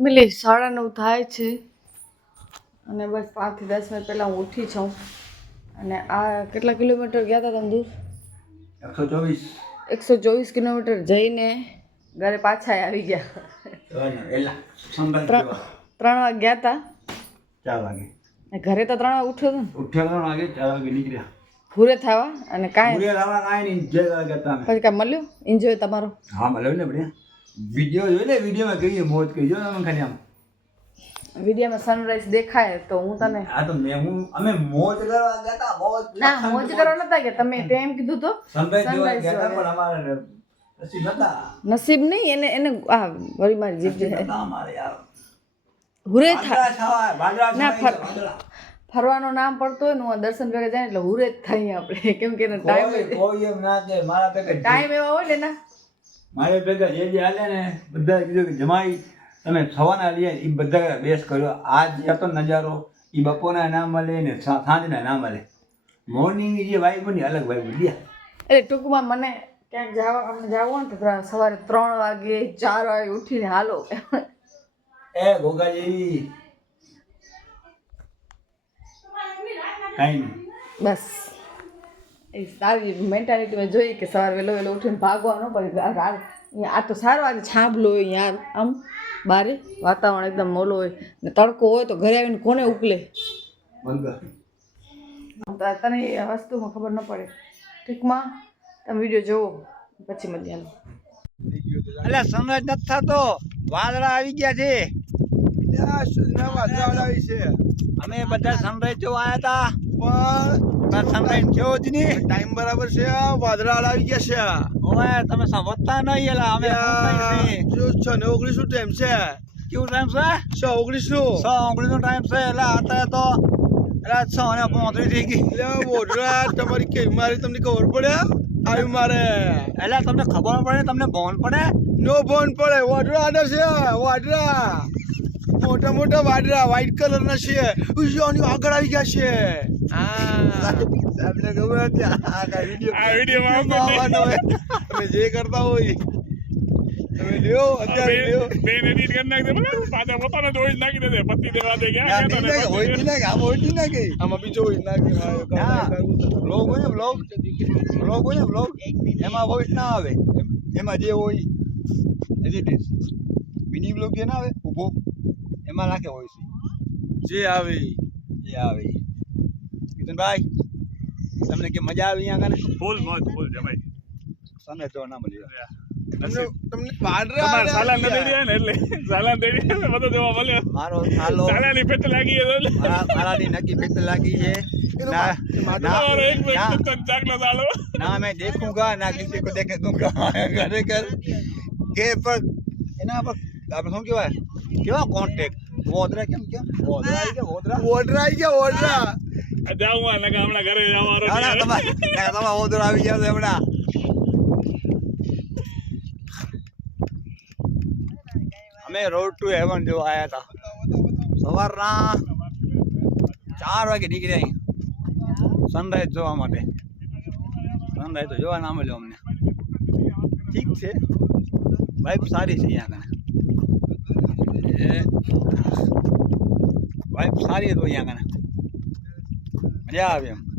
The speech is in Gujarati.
મિલી સાડા નવ થાય છે. અને બસ પાંચથી દસ મિનિટ પહેલાં હું ઉઠી છું અને આ કેટલા કિલોમીટર ગયા હતા તમે દૂર? એકસો ચોવીસ. એકસો ચોવીસ કિલોમીટર જઈને ઘરે પાછા આવી ગયા. ત્રણ ત્રણ વાગે ગયા હતા ચાર વાગે. ઘરે તો ત્રણ વાગે ઉઠ્યો હતો ઉઠ્યા ત્રણ વાગે ચાર વાગે નીકળ્યા. પૂરે થવા અને કાંઈ પછી કાંઈ મળ્યું? એન્જોય તમારો? હા મળ્યું ને બઢિયા. વીડિયો જોઈ લે વિડીયોમાં કહીએ મોજ કહી જો તમે ખાલી આમ. વિડીયોમાં સનરાઈઝ દેખાય તો હું તને આ તો મે હું અમે મોજ કરવા ગયા હતા મોજ ના મોજ કરવા નતા ગયા. તમે તેમ કીધું તો સનરાઈઝ જોવા ગયા હતા પણ અમારે નસીબ નતા. નસીબ નહીં એને એને આ વળી મારી જીભ છે અમારે યાર. હુરે થા વાદળા છવાય, વાદળા ના, ફરવાનું નામ પડતું હોય ને હું દર્શન ભેગા જાય એટલે હુરે જ થાય આપણે. કેમ કે ટાઈમ ના કે મારા ટાઈમ એવા હોય ને ના મારે ભેગા જે જે હાલે ને બધા કીધું કે જમાઈ તમે સવારના લઈએ એ બધા બેસ કર્યો. આજ જે હતો નજારો એ બપોરના ના મળે ને સાંજના ના મળે. મોર્નિંગની જે વાઈબની અલગ વાઈબ લ્યા. એટલે ટૂંકમાં મને ક્યાંક જવા અમને જવું ને તો સવારે ત્રણ વાગે ચાર વાગે ઉઠીને હાલો. એ ગોગાજી. કાંઈ નહીં. બસ. એ સારી મેન્ટાલિટીમાં જોઈએ કે સવારે વહેલો વહેલો ઉઠીને ભાગવાનું પડે. આ રાત આ તો સારું આજે છાંભલો હોય યાર આમ બારે વાતાવરણ એકદમ મોલો હોય. ને તડકો હોય તો ઘરે આવીને કોને ઉકલે? તને એ વસ્તુમાં ખબર ન પડે. ટૂંકમાં તમે વીડિયો જોવો પછી મજાનો. એટલે સનરાઈઝ નથી થતો. વાદળા આવી ગયા છે. અમે બધા સનરાઈઝ જોવા આવ્યા હતા પણ સનરાઈઝ થયો જ નહીં. ટાઈમ બરાબર છે વાદળા આવી ગયા ઓય તમે સમજતા નહીં એલા અમે છે ને ઓગણીસનું ટાઈમ છે. કેવું ટાઈમ છે? છ ઓગણીસનું. છ ઓગણીસ નો ટાઈમ છે એટલે અત્યારે તો એટલે છ અને પોત્રીસ થઈ ગઈ. એટલે તમારી કે મારી તમને ખબર પડે? આવી મારે. એટલે તમને ખબર પડે તમને ભોન પડે? નો ફોન પડે વાડરા આડે છે વાડરા મોટા મોટા વાડરા વ્હાઈટ કલર ના છે. ઉજવાની આગળ આવી ગયા છે. હા. ખબર હતી? આ વીડિયો. તમે જે કરતા હોય તમે લ્યો અત્યારે લ્યો. બેન એડિટ કરી નાખી દે પાછા પોતાને જ નાખી દે પતિ દેવા દે ક્યાં હોય પતિ ના આમ હોય ના ગઈ આમાં બીજો હોય નાખે બ્લોગ હોય ને બ્લોગ બ્લોગ હોય ને બ્લોગ એમાં વોઇસ ના આવે. એમ- જે હોય એજ ઇટ મિની બ્લોગ જે ના આવે? ઊભો. એમાં નાખે હોય છે. જે આવે જે આવે કિશનભાઈ તમને કે મજા આવી અહીંયા કને ફૂલ મોજ ફૂલ જમાઈ. સને તો ના મળી તમને તમારે સાલા ન દેડી ને એટલે સાલા દેડી ને બધો જોવા મળ્યો. મારો સાલો સાલાની પેટ લાગી છે મારાની નકી પેટ લાગી છે. ના મેં ના કિસી કો દેખે દૂંગા ઘરે કે પર એના પર શું કહેવાય? કેવા કોન્ટેક્ટ વોદરા કેમ કેમ વોદરા આવી ગયા વોદરા ઓડરા આવી ગયા ઓડરા જાઉં આ નકા ઘરે જવાનો ના ના તમારે ના તમારે વોદરા આવી ગયા હમણાં. અમે રોડ ટુ હેવન જોવા આવ્યા હતા. સવારના ચાર વાગે નીકળ્યા સનરાઈઝ જોવા માટે. સનરાઈઝ તો જોવા ના મળ્યો અમને. ઠીક છે. વાઇફ સારી છે અહીંયા કને વાઇફ સારી હતી અહીંયા કને મજા આવે એમ.